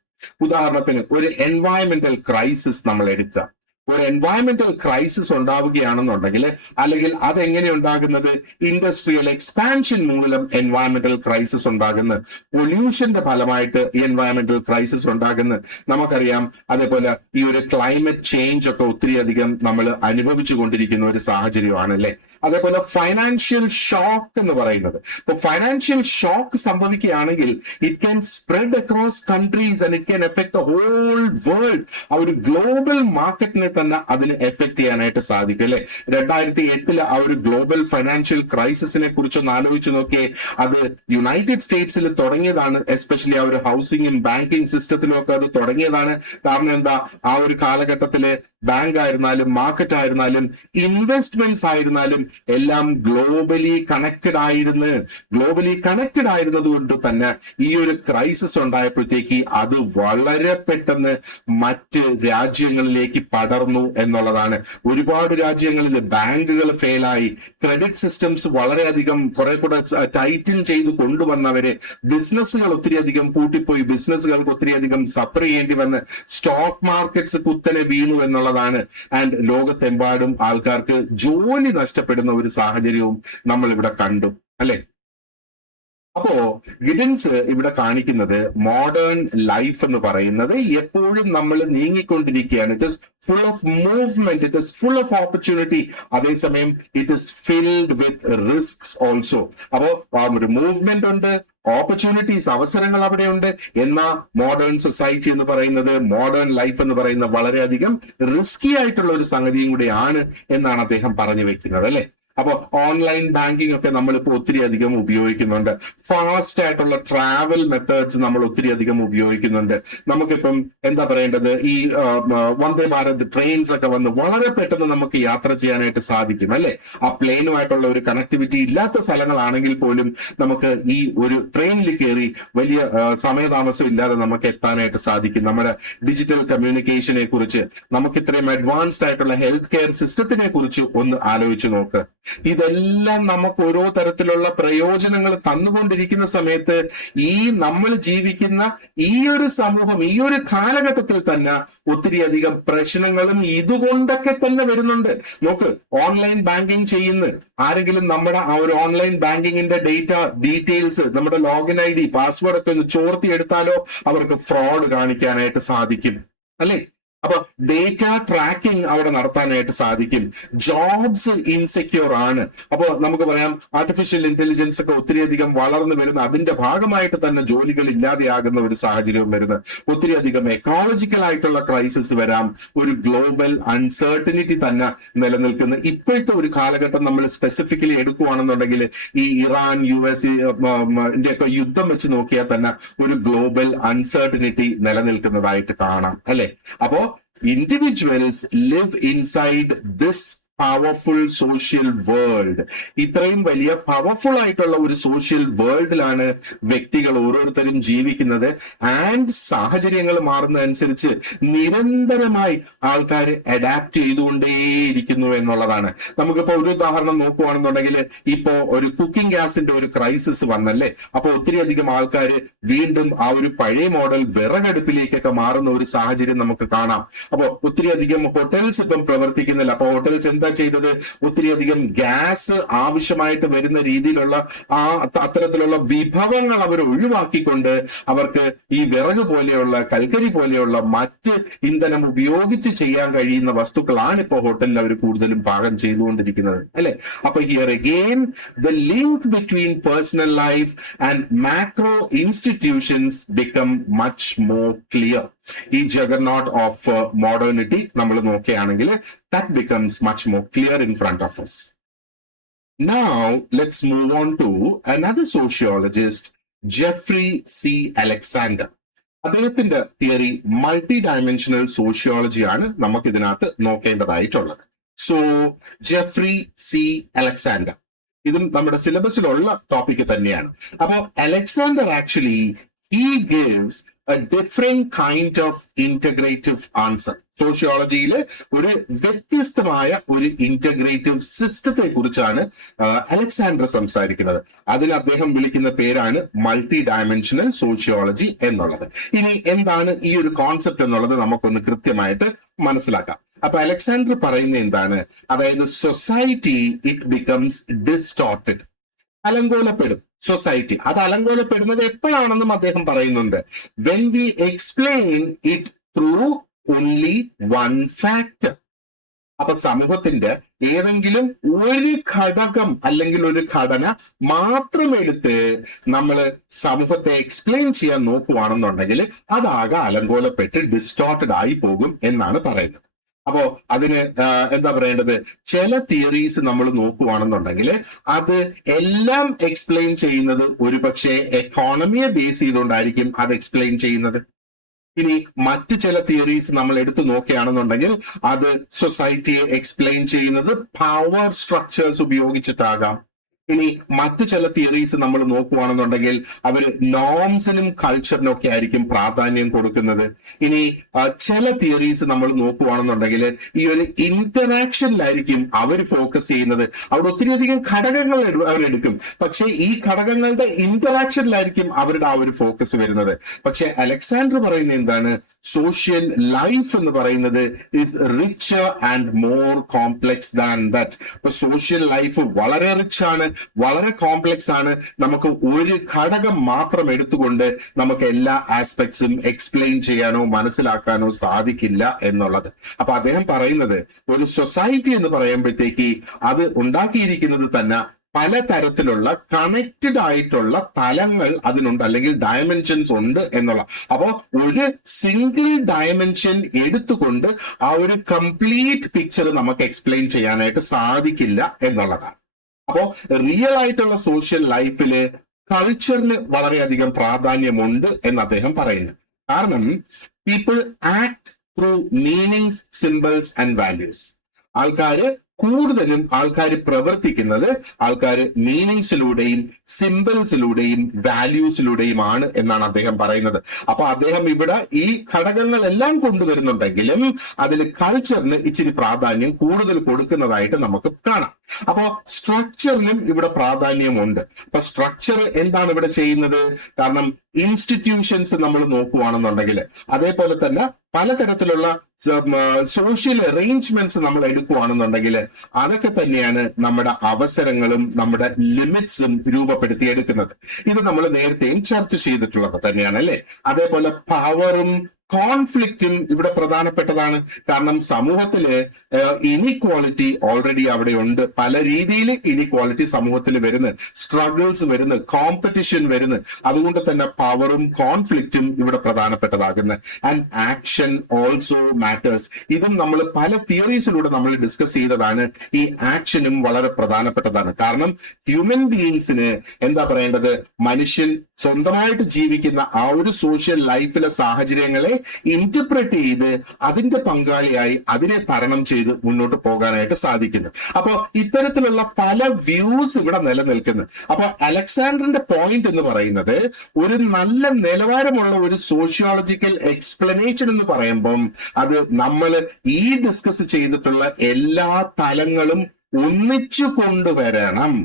ഉദാഹരണത്തിന് ഒരു എൻവയറമെന്റൽ ക്രൈസിസ് നമ്മൾ എടുക്കുക. ഒരു എൻവയറമെന്റൽ ക്രൈസിസ് ഉണ്ടാവുകയാണെന്നുണ്ടെങ്കിൽ, അല്ലെങ്കിൽ അതെങ്ങനെ ഉണ്ടാകുന്നത്, ഇൻഡസ്ട്രിയൽ എക്സ്പാൻഷൻ മൂലം എൻവയറമെന്റൽ ക്രൈസിസ് ഉണ്ടാകുന്ന, പൊല്യൂഷന്റെ ഫലമായിട്ട് എൻവയറമെന്റൽ ക്രൈസിസ് ഉണ്ടാകുന്ന നമുക്കറിയാം. അതേപോലെ ഈ ഒരു ക്ലൈമറ്റ് ചേഞ്ച് ഒക്കെ ഒത്തിരിയധികം നമ്മൾ അനുഭവിച്ചു കൊണ്ടിരിക്കുന്ന ഒരു സാഹചര്യമാണ് അല്ലെ. അതേപോലെ ഫൈനാൻഷ്യൽ ഷോക്ക് എന്ന് പറയുന്നത്, ഇപ്പൊ ഫൈനാൻഷ്യൽ ഷോക്ക് സംഭവിക്കുകയാണെങ്കിൽ it can spread across countries and it can effect the whole world. ആ ഒരു ഗ്ലോബൽ മാർക്കറ്റിനെ തന്നെ അതിന് എഫക്ട് ചെയ്യാനായിട്ട് സാധിക്കും അല്ലെ. 2008 ആ ഒരു ഗ്ലോബൽ ഫൈനാൻഷ്യൽ ക്രൈസിസിനെ കുറിച്ചൊന്ന് ആലോചിച്ച് നോക്കിയേ. അത് യുണൈറ്റഡ് സ്റ്റേറ്റ്സിൽ തുടങ്ങിയതാണ്, എസ്പെഷ്യലി ആ ഒരു ഹൗസിംഗും ബാങ്കിങ് സിസ്റ്റത്തിലും ഒക്കെ അത് തുടങ്ങിയതാണ്. കാരണം എന്താ, ആ ഒരു കാലഘട്ടത്തില് ബാങ്ക് ആയിരുന്നാലും മാർക്കറ്റ് ആയിരുന്നാലും ഇൻവെസ്റ്റ്മെന്റ്സ് ആയിരുന്നാലും എല്ലാം ഗ്ലോബലി കണക്റ്റഡ് ആയിരുന്നത് കൊണ്ട് തന്നെ ഈ ഒരു ക്രൈസിസ് ഉണ്ടായപ്പോഴത്തേക്ക് അത് വളരെ പെട്ടെന്ന് മറ്റ് രാജ്യങ്ങളിലേക്ക് പടർന്നു എന്നുള്ളതാണ്. ഒരുപാട് രാജ്യങ്ങളിൽ ബാങ്കുകൾ ഫെയിലായി, ക്രെഡിറ്റ് സിസ്റ്റംസ് വളരെയധികം കുറെ കൂടെ ടൈറ്റൻ ചെയ്ത് കൊണ്ടുവന്നവരെ, ബിസിനസ്സുകൾ ഒത്തിരിയധികം കൂട്ടിപ്പോയി, ബിസിനസ്സുകൾക്ക് ഒത്തിരിയധികം സഫർ ചെയ്യേണ്ടി വന്ന്, സ്റ്റോക്ക് മാർക്കറ്റ്സ് കുത്തനെ വീണു എന്നുള്ളതാണ്. ആൻഡ് ലോകത്തെമ്പാടും ആൾക്കാർക്ക് ജോലി നഷ്ടപ്പെടുന്ന ഒരു സാഹചര്യവും നമ്മൾ ഇവിടെ കണ്ടു അല്ലെ. അപ്പോ ഗിഡൻസ് ഇവിടെ കാണിക്കുന്നത് മോഡേൺ ലൈഫ് എന്ന് പറയുന്നത് എപ്പോഴും നമ്മൾ നീങ്ങിക്കൊണ്ടിരിക്കുകയാണ്. It is full of movement, it is full of opportunity, അതേസമയം it is filled with risks also. അപ്പോ ആ ഒരു മൂവ്മെന്റ് ഉണ്ട്, ഓപ്പർച്യൂണിറ്റീസ്, അവസരങ്ങൾ അവിടെയുണ്ട്. എന്നാൽ മോഡേൺ സൊസൈറ്റി എന്ന് പറയുന്നത്, മോഡേൺ ലൈഫ് എന്ന് പറയുന്നത് വളരെയധികം റിസ്കി ആയിട്ടുള്ള ഒരു സംഗതിയും കൂടിയാണ് എന്നാണ് അദ്ദേഹം പറഞ്ഞു വെക്കുന്നത് അല്ലെ. അപ്പൊ ഓൺലൈൻ ബാങ്കിങ് ഒക്കെ നമ്മളിപ്പോൾ ഒത്തിരി അധികം ഉപയോഗിക്കുന്നുണ്ട്. ഫാസ്റ്റ് ആയിട്ടുള്ള ട്രാവൽ മെത്തേഡ്സ് നമ്മൾ ഒത്തിരി അധികം ഉപയോഗിക്കുന്നുണ്ട്. നമുക്കിപ്പം എന്താ പറയേണ്ടത്, ഈ വന്ദേ ഭാരത് ട്രെയിൻസ് ഒക്കെ വന്ന് വളരെ പെട്ടെന്ന് നമുക്ക് യാത്ര ചെയ്യാനായിട്ട് സാധിക്കും അല്ലെ. ആ പ്ലെയിനുമായിട്ടുള്ള ഒരു കണക്ടിവിറ്റി ഇല്ലാത്ത സ്ഥലങ്ങളാണെങ്കിൽ പോലും നമുക്ക് ഈ ഒരു ട്രെയിനിൽ കയറി വലിയ സമയതാമസം ഇല്ലാതെ നമുക്ക് എത്താനായിട്ട് സാധിക്കും. നമ്മുടെ ഡിജിറ്റൽ കമ്മ്യൂണിക്കേഷനെ കുറിച്ച്, നമുക്ക് ഇത്രയും അഡ്വാൻസ്ഡ് ആയിട്ടുള്ള ഹെൽത്ത് കെയർ സിസ്റ്റത്തിനെ കുറിച്ച് ഒന്ന് ആലോചിച്ച് നോക്ക്. ഇതെല്ലാം നമുക്ക് ഓരോ തരത്തിലുള്ള പ്രയോജനങ്ങൾ തന്നുകൊണ്ടിരിക്കുന്ന സമയത്ത് ഈ നമ്മൾ ജീവിക്കുന്ന ഈ ഒരു സമൂഹം, ഈ ഒരു കാലഘട്ടത്തിൽ തന്നെ ഒത്തിരി അധികം പ്രശ്നങ്ങളും ഇതുകൊണ്ടൊക്കെ തന്നെ വരുന്നുണ്ട്. നോക്ക്, ഓൺലൈൻ ബാങ്കിങ് ചെയ്യുന്ന ആരെങ്കിലും നമ്മുടെ ആ ഒരു ഓൺലൈൻ ബാങ്കിങ്ങിന്റെ ഡീറ്റെയിൽസ്, നമ്മുടെ ലോഗിൻ ID, പാസ്വേഡ് ഒക്കെ ഒന്ന് ചോർത്തിയെടുത്താലോ അവർക്ക് ഫ്രോഡ് കാണിക്കാനായിട്ട് സാധിക്കും അല്ലെ. അപ്പൊ ഡേറ്റ ട്രാക്കിംഗ് അവിടെ നടത്താനായിട്ട് സാധിക്കും. ജോബ്സ് ഇൻസെക്യൂർ ആണ്. അപ്പൊ നമുക്ക് പറയാം ആർട്ടിഫിഷ്യൽ ഇന്റലിജൻസ് ഒക്കെ ഒത്തിരിയധികം വളർന്നു വരുന്ന, അതിന്റെ ഭാഗമായിട്ട് തന്നെ ജോലികൾ ഇല്ലാതെയാകുന്ന ഒരു സാഹചര്യവും വരുന്നത്. ഒത്തിരിയധികം എക്കോളജിക്കൽ ആയിട്ടുള്ള ക്രൈസിസ് വരാം. ഒരു ഗ്ലോബൽ അൺസർട്ടനിറ്റി തന്നെ നിലനിൽക്കുന്ന ഇപ്പോഴത്തെ ഒരു കാലഘട്ടം നമ്മൾ സ്പെസിഫിക്കലി എടുക്കുകയാണെന്നുണ്ടെങ്കിൽ ഈ ഇറാൻ US ഒക്കെ യുദ്ധം വെച്ച് നോക്കിയാൽ തന്നെ ഒരു ഗ്ലോബൽ അൺസർട്ടനിറ്റി നിലനിൽക്കുന്നതായിട്ട് കാണാം അല്ലെ. അപ്പോ individuals live inside this powerful social world. ഇത്രയും വലിയ പവർഫുൾ ആയിട്ടുള്ള ഒരു സോഷ്യൽ വേൾഡിലാണ് വ്യക്തികൾ ഓരോരുത്തരും ജീവിക്കുന്നത്. ആൻഡ് സാഹചര്യങ്ങൾ മാറുന്നതനുസരിച്ച് നിരന്തരമായി ആൾക്കാർ അഡാപ്റ്റ് ചെയ്തുകൊണ്ടേയിരിക്കുന്നു എന്നുള്ളതാണ്. നമുക്കിപ്പോ ഒരു ഉദാഹരണം നോക്കുകയാണെന്നുണ്ടെങ്കിൽ, ഇപ്പോ ഒരു കുക്കിംഗ് ഗ്യാസിന്റെ ഒരു ക്രൈസിസ് വന്നല്ലേ. അപ്പൊ ഒത്തിരി അധികം ആൾക്കാർ വീണ്ടും ആ ഒരു പഴയ മോഡൽ വിറകടുപ്പിലേക്കൊക്കെ മാറുന്ന ഒരു സാഹചര്യം നമുക്ക് കാണാം. അപ്പൊ ഒത്തിരി അധികം ഹോട്ടൽസ് ഇപ്പം പ്രവർത്തിക്കുന്നില്ല. അപ്പൊ ഹോട്ടൽസ് എന്താ ചെയ്തത്, ഒത്തിരി അധികം ഗ്യാസ് ആവശ്യമായിട്ട് വരുന്ന രീതിയിലുള്ള അത്തരത്തിലുള്ള വിഭവങ്ങൾ അവർ ഒഴിവാക്കിക്കൊണ്ട് അവർക്ക് ഈ വിറക് പോലെയുള്ള, കൽക്കരി പോലെയുള്ള മറ്റ് ഇന്ധനം ഉപയോഗിച്ച് ചെയ്യാൻ കഴിയുന്ന വസ്തുക്കളാണ് ഇപ്പോൾ ഹോട്ടലിൽ അവർ കൂടുതലും പാകം ചെയ്തുകൊണ്ടിരിക്കുന്നത് അല്ലെ. അപ്പൊ here again the link between personal life and macro institutions become much more clear. ഈ ജഗർനോട്ട് ഓഫ് മോഡേണിറ്റി നമ്മൾ നോക്കുകയാണെങ്കിൽ that becomes much more clear in front of us. Now let's move on to another sociologist, Jeffrey C. Alexander. അദ്ദേഹത്തിന്റെ തിയറി മൾട്ടി ഡയമെൻഷണൽ സോഷ്യോളജി ആണ് നമുക്ക് ഇതിനകത്ത് നോക്കേണ്ടതായിട്ടുള്ളത്. സോ ജെഫ്രി സി അലക്സാണ്ടർ, ഇതും നമ്മുടെ സിലബസിലുള്ള ടോപ്പിക് തന്നെയാണ്. അപ്പൊ Alexander actually he gives a different kind of integrative answer. സോഷ്യോളജിയിൽ ഒരു വ്യത്യസ്തമായ ഒരു ഇന്റഗ്രേറ്റീവ് സിസ്റ്റത്തെ കുറിച്ചാണ് അലക്സാണ്ടർ സംസാരിക്കുന്നത്. അതിൽ അദ്ദേഹം വിളിക്കുന്ന പേരാണ് മൾട്ടി ഡയമെൻഷണൽ സോഷ്യോളജി എന്നുള്ളത്. ഇനി എന്താണ് ഈ ഒരു കോൺസെപ്റ്റ് എന്നുള്ളത് നമുക്കൊന്ന് കൃത്യമായിട്ട് മനസ്സിലാക്കാം. അപ്പൊ അലക്സാണ്ടർ പറയുന്ന എന്താണ്, അതായത് സൊസൈറ്റി ഇറ്റ് ബിക്കംസ് ഡിസ്റ്റോർട്ടഡ്, അലങ്കോലപ്പെടും സൊസൈറ്റി. അത് അലങ്കോലപ്പെടുന്നത് എപ്പോഴാണെന്നും അദ്ദേഹം പറയുന്നുണ്ട്. When we explain it through only one factor. അപ്പൊ സമൂഹത്തിന്റെ ഏതെങ്കിലും ഒരു ഘടകം അല്ലെങ്കിൽ ഒരു ഘടന മാത്രം എടുത്ത് നമ്മൾ സമൂഹത്തെ എക്സ്പ്ലെയിൻ ചെയ്യാൻ നോക്കുവാണെന്നുണ്ടെങ്കിൽ അതാകെ അലങ്കോലപ്പെട്ട് ഡിസ്റ്റോർട്ടഡ് ആയി പോകും എന്നാണ് പറയുന്നത്. അപ്പോ അതിന് എന്താ പറയേണ്ടത്, ചില തിയറീസ് നമ്മൾ നോക്കുവാണെന്നുണ്ടെങ്കിൽ അത് എല്ലാം എക്സ്പ്ലെയിൻ ചെയ്യുന്നത് ഒരുപക്ഷെ എക്കോണമിയെ ബേസ് ചെയ്തുകൊണ്ടായിരിക്കും അത് എക്സ്പ്ലെയിൻ ചെയ്യുന്നത്. ഇനി മറ്റ് ചില തിയറീസ് നമ്മൾ എടുത്തു നോക്കുകയാണെന്നുണ്ടെങ്കിൽ അത് സൊസൈറ്റിയെ എക്സ്പ്ലെയിൻ ചെയ്യുന്നത് പവർ സ്ട്രക്ചേഴ്സ് ഉപയോഗിച്ചിട്ടാകാം. ഇനി മറ്റു ചില തിയറീസ് നമ്മൾ നോക്കുകയാണെന്നുണ്ടെങ്കിൽ അവർ നോംസിനും കൾച്ചറിനും ഒക്കെ ആയിരിക്കും പ്രാധാന്യം കൊടുക്കുന്നത്. ഇനി ചില തിയറീസ് നമ്മൾ നോക്കുകയാണെന്നുണ്ടെങ്കിൽ ഈ ഒരു ഇന്ററാക്ഷനിലായിരിക്കും അവർ ഫോക്കസ് ചെയ്യുന്നത്. അവിടെ ഒത്തിരിയധികം ഘടകങ്ങൾ അവരെടുക്കും, പക്ഷേ ഈ ഘടകങ്ങളുടെ ഇന്ററാക്ഷനിലായിരിക്കും അവരുടെ ആ ഒരു ഫോക്കസ് വരുന്നത്. പക്ഷെ അലക്സാണ്ടർ പറയുന്നത് എന്താണ്, സോഷ്യൽ ലൈഫ് എന്ന് പറയുന്നത് is richer and more complex than that. അപ്പൊ സോഷ്യൽ ലൈഫ് വളരെ റിച്ച് ആണ്, വളരെ കോംപ്ലെക്സ് ആണ്. നമുക്ക് ഒരു ഘടകം മാത്രം എടുത്തുകൊണ്ട് നമുക്ക് എല്ലാ ആസ്പെക്ട്സും എക്സ്പ്ലെയിൻ ചെയ്യാനോ മനസ്സിലാക്കാനോ സാധിക്കില്ല എന്നുള്ളത്. അപ്പൊ അദ്ദേഹം പറയുന്നത് ഒരു സൊസൈറ്റി എന്ന് പറയുമ്പോഴത്തേക്ക് അത് ഉണ്ടാക്കിയിരിക്കുന്നത് തന്നെ പലതരത്തിലുള്ള കണക്റ്റഡ് ആയിട്ടുള്ള തലങ്ങൾ അതിനുണ്ട്, അല്ലെങ്കിൽ ഡയമെൻഷൻസ് ഉണ്ട് എന്നുള്ള. അപ്പോ ഒരു സിംഗിൾ ഡയമെൻഷൻ എടുത്തുകൊണ്ട് ആ ഒരു കംപ്ലീറ്റ് പിക്ചർ നമുക്ക് എക്സ്പ്ലെയിൻ ചെയ്യാനായിട്ട് സാധിക്കില്ല എന്നുള്ളതാണ്. അപ്പോ റിയൽ ആയിട്ടുള്ള സോഷ്യൽ ലൈഫില് കൾച്ചറിന് വളരെയധികം പ്രാധാന്യമുണ്ട് എന്ന് അദ്ദേഹം പറയുന്നു. കാരണം people act through meanings, symbols and values. കൂടുതലും ആൾക്കാർ പ്രവർത്തിക്കുന്നത് ആൾക്കാർ മീനിങ്സിലൂടെയും സിംബൽസിലൂടെയും വാല്യൂസിലൂടെയുമാണ് എന്നാണ് അദ്ദേഹം പറയുന്നത്. അപ്പൊ അദ്ദേഹം ഇവിടെ ഈ ഘടകങ്ങളെല്ലാം കൊണ്ടുവരുന്നുണ്ടെങ്കിലും അതിൽ കൾച്ചറിന് ഇച്ചിരി പ്രാധാന്യം കൂടുതൽ കൊടുക്കുന്നതായിട്ട് നമുക്ക് കാണാം. അപ്പോ സ്ട്രക്ചറിനും ഇവിടെ പ്രാധാന്യമുണ്ട്. അപ്പൊ സ്ട്രക്ചർ എന്താണ് ഇവിടെ ചെയ്യുന്നത്, കാരണം ഇൻസ്റ്റിറ്റ്യൂഷൻസ് നമ്മൾ നോക്കുകയാണെന്നുണ്ടെങ്കിൽ, അതേപോലെ തന്നെ പലതരത്തിലുള്ള സോഷ്യൽ അറേഞ്ച്മെന്റ്സ് നമ്മൾ എടുക്കുകയാണെന്നുണ്ടെങ്കിൽ അതൊക്കെ തന്നെയാണ് നമ്മുടെ അവസരങ്ങളും നമ്മുടെ ലിമിറ്റ്സും രൂപപ്പെടുത്തിയെടുക്കുന്നത്. ഇത് നമ്മൾ നേരത്തെയും ചർച്ച ചെയ്തിട്ടുള്ളത് തന്നെയാണ് അല്ലെ. അതേപോലെ പവറും കോൺഫ്ലിക്റ്റും ഇവിടെ പ്രധാനപ്പെട്ടതാണ്. കാരണം സമൂഹത്തില് ഇനിക്വാളിറ്റി ഓൾറെഡി അവിടെ ഉണ്ട്. പല രീതിയിൽ ഇനിക്വാളിറ്റി സമൂഹത്തിൽ വരുന്നു, സ്ട്രഗിൾസ് വരുന്നു, കോമ്പറ്റീഷൻ വരുന്നു. അതുകൊണ്ട് തന്നെ പവറും കോൺഫ്ലിക്റ്റും ഇവിടെ പ്രധാനപ്പെട്ടതാകുന്നു. And action also matters. ഇതും നമ്മൾ പല തിയറീസിലൂടെ നമ്മൾ ഡിസ്കസ് ചെയ്തതാണ്. ഈ ആക്ഷനും വളരെ പ്രധാനപ്പെട്ടതാണ്. കാരണം ഹ്യൂമൻ ബീയിങ്സിന് എന്താ പറയേണ്ടത്, മനുഷ്യൻ സ്വന്തമായിട്ട് ജീവിക്കുന്ന ആ ഒരു സോഷ്യൽ ലൈഫിലെ സാഹചര്യങ്ങളെ ഇന്റർപ്രറ്റ് ചെയ്ത് അതിന്റെ പങ്കാളിയായി അതിനെ തരണം ചെയ്ത് മുന്നോട്ട് പോകാനായിട്ട് സാധിക്കുന്നു. അപ്പൊ ഇത്തരത്തിലുള്ള പല വ്യൂസ് ഇവിടെ നിലനിൽക്കുന്നു. അപ്പൊ അലക്സാണ്ടറിന്റെ പോയിന്റ് എന്ന് പറയുന്നത് ഒരു നല്ല നിലവാരമുള്ള ഒരു സോഷ്യോളജിക്കൽ എക്സ്പ്ലനേഷൻ എന്ന് പറയുമ്പം അത് നമ്മൾ ഈ ഡിസ്കസ് ചെയ്തിട്ടുള്ള എല്ലാ തലങ്ങളും ഒന്നിച്ചു കൊണ്ടുവരണം.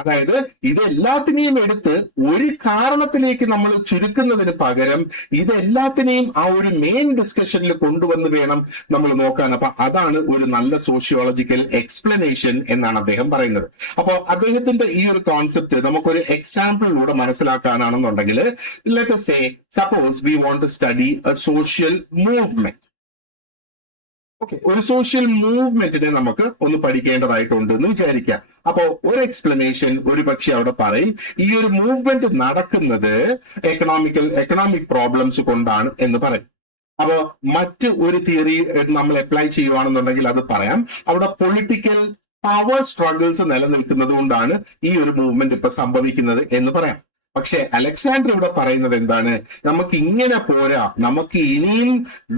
അതായത് ഇതെല്ലാത്തിനെയും എടുത്ത് ഒരു കാരണത്തിലേക്ക് നമ്മൾ ചുരുക്കുന്നതിന് പകരം ഇതെല്ലാത്തിനെയും ആ ഒരു മെയിൻ ഡിസ്കഷനിൽ കൊണ്ടുവന്ന് വേണം നമ്മൾ നോക്കാൻ. അപ്പൊ അതാണ് ഒരു നല്ല സോഷ്യോളജിക്കൽ എക്സ്പ്ലനേഷൻ എന്നാണ് അദ്ദേഹം പറയുന്നത്. അപ്പൊ അദ്ദേഹത്തിന്റെ ഈ ഒരു കോൺസെപ്റ്റ് നമുക്കൊരു എക്സാമ്പിളിലൂടെ മനസ്സിലാക്കാനാണെന്നുണ്ടെങ്കിൽ, let us say suppose we want to study a social movement. Okay, ഒരു സോഷ്യൽ മൂവ്മെന്റിനെ നമുക്ക് ഒന്ന് പഠിക്കേണ്ടതായിട്ടുണ്ട് എന്ന് വിചാരിക്കാം. അപ്പോ ഒരു എക്സ്പ്ലനേഷൻ ഒരു പക്ഷെ അവിടെ പറയും, ഈ ഒരു മൂവ്മെന്റ് നടക്കുന്നത് എക്കണോമിക് പ്രോബ്ലംസ് കൊണ്ടാണ് എന്ന് പറയും. അപ്പോ മറ്റ് ഒരു തിയറി നമ്മൾ അപ്ലൈ ചെയ്യുവാണെന്നുണ്ടെങ്കിൽ അത് പറയാം, അവിടെ പൊളിറ്റിക്കൽ പവർ സ്ട്രഗിൾസ് നിലനിൽക്കുന്നത് കൊണ്ടാണ് ഈ ഒരു മൂവ്മെന്റ് ഇപ്പൊ സംഭവിക്കുന്നത് എന്ന് പറയാം. പക്ഷെ അലക്സാണ്ടർ ഇവിടെ പറയുന്നത് എന്താണ്, നമുക്ക് ഇങ്ങനെ പോരാ, നമുക്ക് ഇനിയും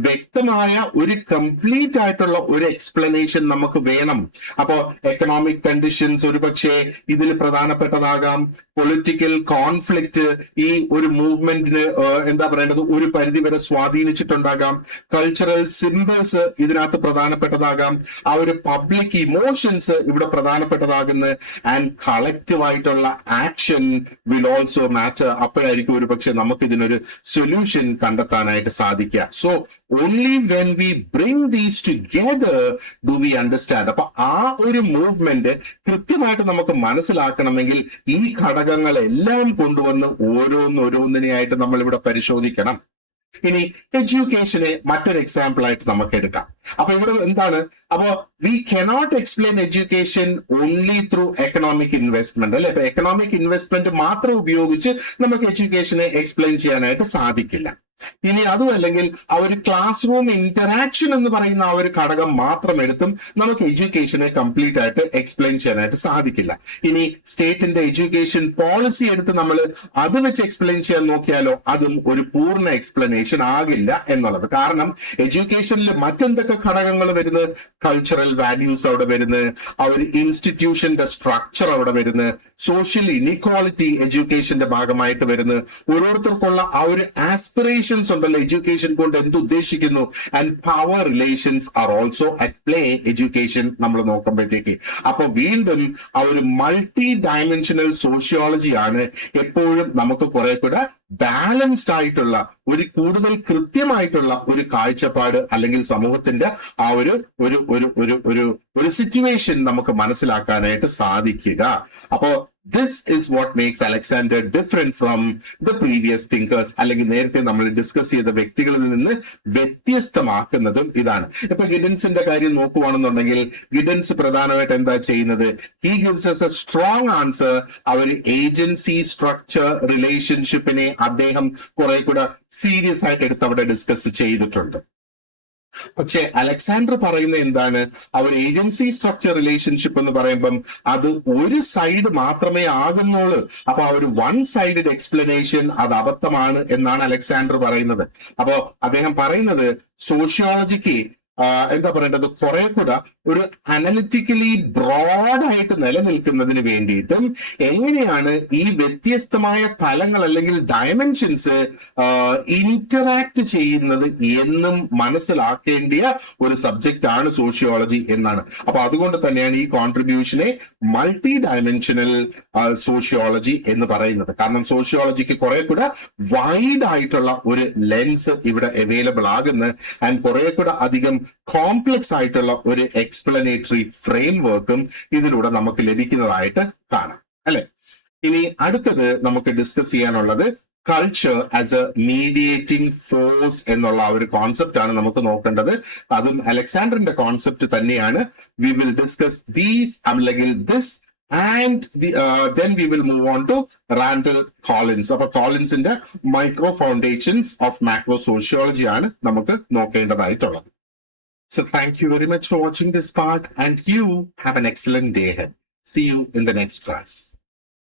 വ്യക്തമായ ഒരു കംപ്ലീറ്റ് ആയിട്ടുള്ള ഒരു എക്സ്പ്ലനേഷൻ നമുക്ക് വേണം. അപ്പോ എക്കണോമിക് കണ്ടീഷൻസ് ഒരു പക്ഷേ ഇതിൽ പ്രധാനപ്പെട്ടതാകാം, പൊളിറ്റിക്കൽ കോൺഫ്ലിക്റ്റ് ഈ ഒരു മൂവ്മെന്റിന് എന്താ പറയേണ്ടത് ഒരു പരിധി വരെ സ്വാധീനിച്ചിട്ടുണ്ടാകാം, കൾച്ചറൽ സിംബൽസ് ഇതിനകത്ത് പ്രധാനപ്പെട്ടതാകാം, ആ ഒരു പബ്ലിക് ഇമോഷൻസ് ഇവിടെ പ്രധാനപ്പെട്ടതാകുന്നു, ആൻഡ് കളക്റ്റീവ് ആയിട്ടുള്ള action will also a matter, അപ്പോഴായിരിക്കും ഒരു പക്ഷെ നമുക്ക് ഇതിനൊരു സൊല്യൂഷൻ കണ്ടെത്താനായിട്ട് സാധിക്കുക. So only when we bring these together do we understand. അപ്പൊ ആ ഒരു മൂവ്മെന്റ് കൃത്യമായിട്ട് നമുക്ക് മനസ്സിലാക്കണമെങ്കിൽ ഈ ഘടകങ്ങളെല്ലാം കൊണ്ടുവന്ന് ഓരോന്നിനെയായിട്ട് നമ്മൾ ഇവിടെ പരിശോധിക്കണം. ഇനി എഡ്യൂക്കേഷനെ മറ്റൊരു എക്സാമ്പിൾ ആയിട്ട് നമുക്ക് എടുക്കാം. അപ്പൊ ഇവിടെ എന്താണ്, അപ്പോ we cannot explain education only through economic investment അല്ലെ. അപ്പൊ എക്കണോമിക് ഇൻവെസ്റ്റ്മെന്റ് മാത്രം ഉപയോഗിച്ച് നമുക്ക് എഡ്യൂക്കേഷനെ എക്സ്പ്ലെയിൻ ചെയ്യാനായിട്ട് സാധിക്കില്ല. ഇനി അതും അല്ലെങ്കിൽ ആ ഒരു ക്ലാസ് റൂം ഇന്ററാക്ഷൻ എന്ന് പറയുന്ന ആ ഒരു ഘടകം മാത്രം എടുത്തും നമുക്ക് എഡ്യൂക്കേഷനെ കംപ്ലീറ്റ് ആയിട്ട് എക്സ്പ്ലെയിൻ ചെയ്യാനായിട്ട് സാധിക്കില്ല. ഇനി സ്റ്റേറ്റിന്റെ എഡ്യൂക്കേഷൻ പോളിസി എടുത്ത് നമ്മൾ അത് വെച്ച് എക്സ്പ്ലെയിൻ ചെയ്യാൻ നോക്കിയാലോ അതും ഒരു പൂർണ്ണ എക്സ്പ്ലനേഷൻ ആകില്ല എന്നുള്ളത്. കാരണം എഡ്യൂക്കേഷനിൽ മറ്റെന്തൊക്കെ ഘടകങ്ങൾ വരുന്നത്, കൾച്ചറൽ വാല്യൂസ് അവിടെ വരുന്നത്, ആ ഒരു ഇൻസ്റ്റിറ്റ്യൂഷന്റെ സ്ട്രക്ചർ അവിടെ വരുന്നത്, സോഷ്യൽ ഇനിക്വാളിറ്റി എഡ്യൂക്കേഷന്റെ ഭാഗമായിട്ട് വരുന്നത്, ഓരോരുത്തർക്കുള്ള ആ ഒരു ആസ്പിറേഷൻ ഉണ്ടല്ലോ എഡ്യൂക്കേഷൻ കൊണ്ട് എന്ത് ഉദ്ദേശിക്കുന്നു, and power relations are also at play education നമ്മൾ നോക്കുമ്പോഴത്തേക്ക്. അപ്പൊ വീണ്ടും ആ ഒരു മൾട്ടി ഡയമെൻഷനൽ സോഷ്യോളജിയാണ് എപ്പോഴും നമുക്ക് കുറെ കൂടെ ബാലൻസ്ഡ് ആയിട്ടുള്ള ഒരു കൂടുതൽ കൃത്യമായിട്ടുള്ള ഒരു കാഴ്ചപ്പാട് അല്ലെങ്കിൽ സമൂഹത്തിന്റെ ആ ഒരു ഒരു ഒരു ഒരു ഒരു ഒരു സിറ്റുവേഷൻ നമുക്ക് മനസ്സിലാക്കാനായിട്ട് സാധിക്കുക. അപ്പോ this is what makes Alexander different from the previous thinkers, അല്ലെങ്കിൽ നേരത്തെ നമ്മൾ ഡിസ്കസ് ചെയ്ത വ്യക്തികളിൽ നിന്ന് വ്യത്യസ്തമാക്കുന്നതും ഇതാണ്. ഇപ്പൊ ഗിഡൻസിന്റെ കാര്യം നോക്കുവാണെന്നുണ്ടെങ്കിൽ ഗിഡൻസ് പ്രധാനമായിട്ട് എന്താ ചെയ്യുന്നത്, he gives us a strong answer. അവർ ഏജൻസി സ്ട്രക്ചർ റിലേഷൻഷിപ്പിനെ അദ്ദേഹം കുറെ കൂടെ സീരിയസ് ആയിട്ട് എടുത്ത് അവിടെ ഡിസ്കസ് ചെയ്തിട്ടുണ്ട്. പക്ഷെ അലക്സാണ്ടർ പറയുന്ന എന്താണ്, അവർ ഏജൻസി സ്ട്രക്ചർ റിലേഷൻഷിപ്പ് എന്ന് പറയുമ്പം അത് ഒരു സൈഡ് മാത്രമേ ആകുന്നുള്ളൂ. അപ്പൊ ആ ഒരു വൺ സൈഡഡ് എക്സ്പ്ലനേഷൻ അത് അബദ്ധമാണ് എന്നാണ് അലക്സാണ്ടർ പറയുന്നത്. അപ്പോ അദ്ദേഹം പറയുന്നത് സോഷ്യോളജിക്ക് എന്താ പറയേണ്ടത്, കുറെ കൂടെ ഒരു അനലിറ്റിക്കലി ബ്രോഡായിട്ട് നിലനിൽക്കുന്നതിന് വേണ്ടിയിട്ടും എങ്ങനെയാണ് ഈ വ്യത്യസ്തമായ തലങ്ങൾ അല്ലെങ്കിൽ ഡയമെൻഷൻസ് ഇന്ററാക്ട് ചെയ്യുന്നത് എന്നും മനസ്സിലാക്കേണ്ടിയ ഒരു സബ്ജക്റ്റ് ആണ് സോഷ്യോളജി എന്നാണ്. അപ്പൊ അതുകൊണ്ട് തന്നെയാണ് ഈ കോൺട്രിബ്യൂഷനെ മൾട്ടി ഡയമെൻഷനൽ സോഷ്യോളജി എന്ന് പറയുന്നത്. കാരണം സോഷ്യോളജിക്ക് കുറെ കൂടെ വൈഡ് ആയിട്ടുള്ള ഒരു ലെൻസ് ഇവിടെ അവൈലബിൾ ആകുന്നു, ആൻഡ് കുറെ കൂടെ അധികം കോംപ്ലക്സ് ആയിട്ടുള്ള ഒരു എക്സ്പ്ലനേറ്ററി ഫ്രെയിം വർക്കും ഇതിലൂടെ നമുക്ക് ലഭിക്കുന്നതായിട്ട് കാണാം അല്ലെ. ഇനി അടുത്തത് നമുക്ക് ഡിസ്കസ് ചെയ്യാനുള്ളത് culture as A mediating force എന്നുള്ള ഒരു കോൺസെപ്റ്റ് ആണ് നമുക്ക് നോക്കേണ്ടത്. അതും അലക്സാണ്ടറിന്റെ കോൺസെപ്റ്റ് തന്നെയാണ്. വി വിൽ ഡിസ്കസ് ദീസ് അല്ലെങ്കിൽ this and then we will move on to Randall Collins. അപ്പൊ കോളിൻസിന്റെ micro foundations of macro sociology ആണ് നമുക്ക് നോക്കേണ്ടതായിട്ടുള്ളത്. So thank you very much for watching this part, and you have an excellent day ahead. See you in the next class.